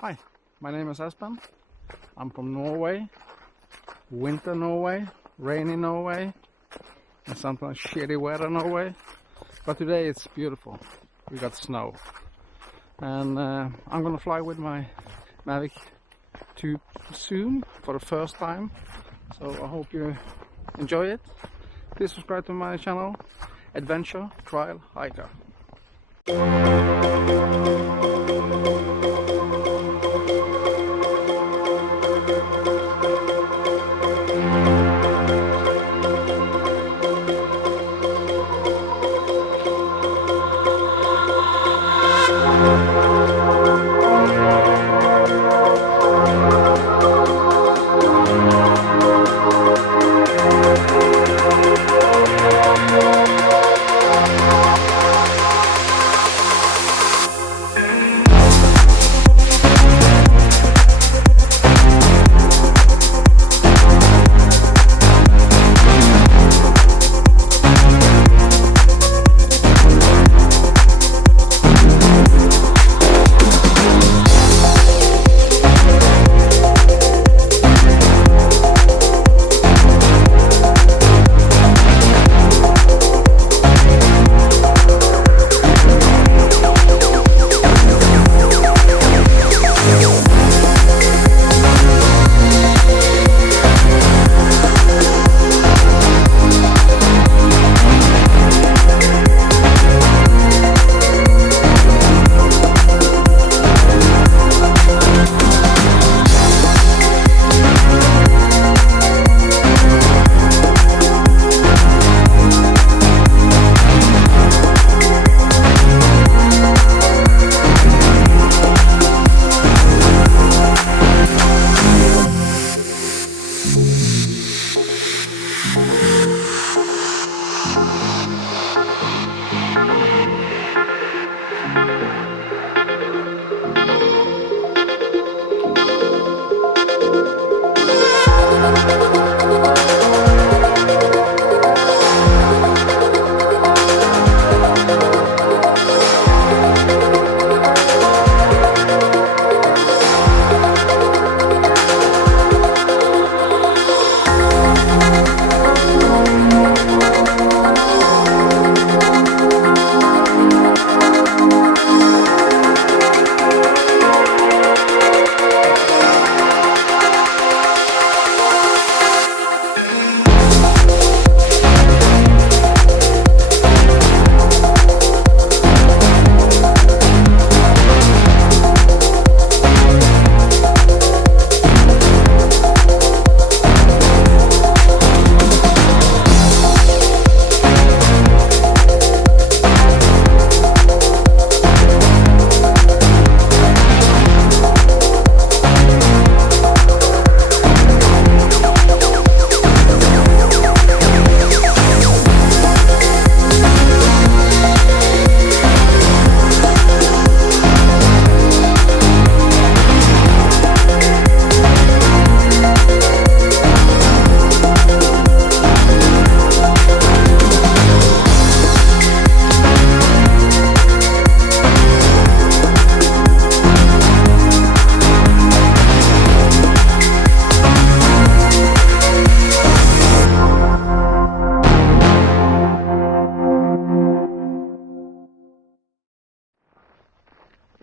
Hi, my name is Espen. I'm from Norway, winter Norway, rainy Norway, and sometimes shitty weather Norway. But today it's beautiful. We got snow. And I'm gonna fly with my Mavic to Zoom for the first time. So I hope you enjoy it. Please subscribe to my channel, Adventure Trial Hiker.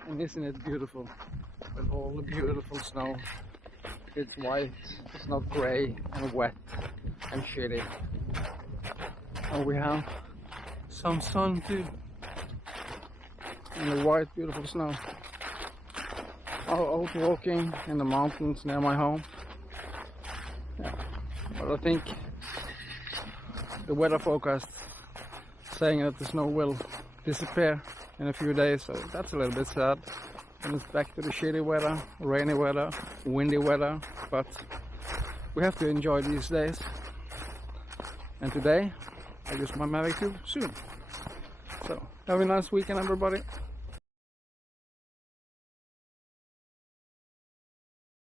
And isn't it beautiful? With all the beautiful snow. It's white, it's not grey and wet and shitty. And we have some sun too. And the white beautiful snow. Out walking in the mountains near my home. Yeah. But I think the weather forecast saying that the snow will disappear in a few days, so that's a little bit sad. And it's back to the shitty weather, rainy weather, windy weather, but we have to enjoy these days. And today I use my Mavic 2 soon. So have a nice weekend, everybody.